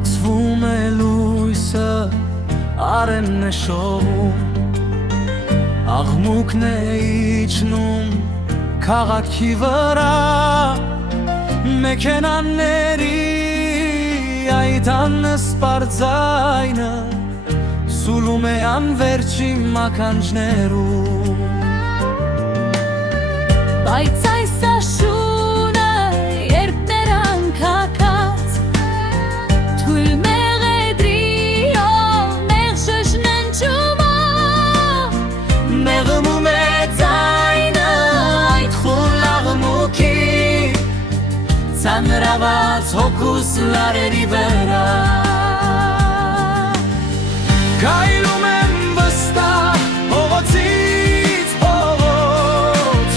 Բացվում է լույսը, արենն է շովում, աղմուկն է իջնում քաղաքի վրա, մեքենաների այդ անսպար ձայնը սուլում է անվերջին մականջներում։ Բայց այս աշունը երբ նրանք հակած թույլ մեղեդրիով մեղ շշնջումա Մեղմում է ձայնը այդ խուլ աղմուկի ծանրաված հոգուս լարերի վրա Քայլում եմ վստահ փողոցից փողոց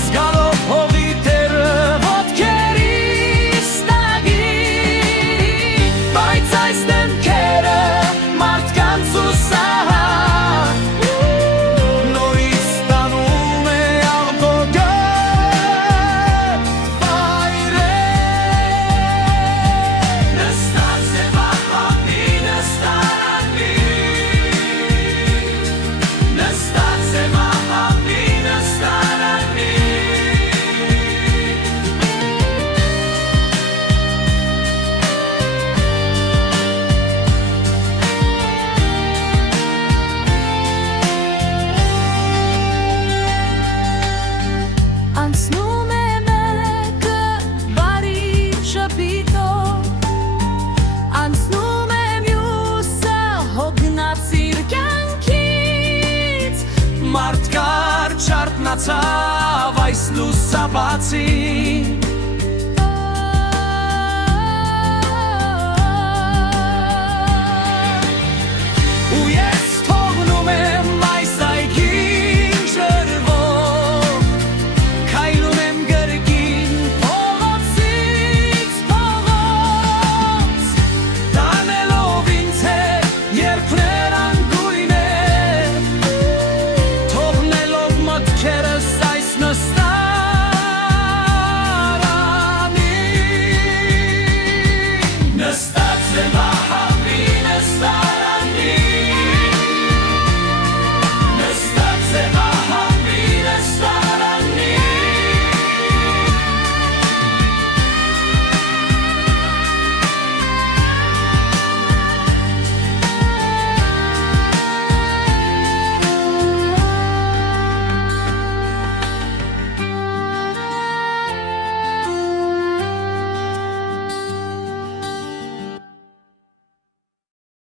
Զգալով հողի տերը ոտքերիս տագին Բայց այս դեմքերը մարդկանց ուսահատ Նորից ստանում է աղբոգետ վայրեր Նստած է վախվակնի նստարաննի Նստած է վախվակնի նստարաննի Անցնում է մեկը բարի շփիտով Անցնում է մյուսը հոգնածիր կյանքից Մարդկար չարտնացավ այս լուսաբացին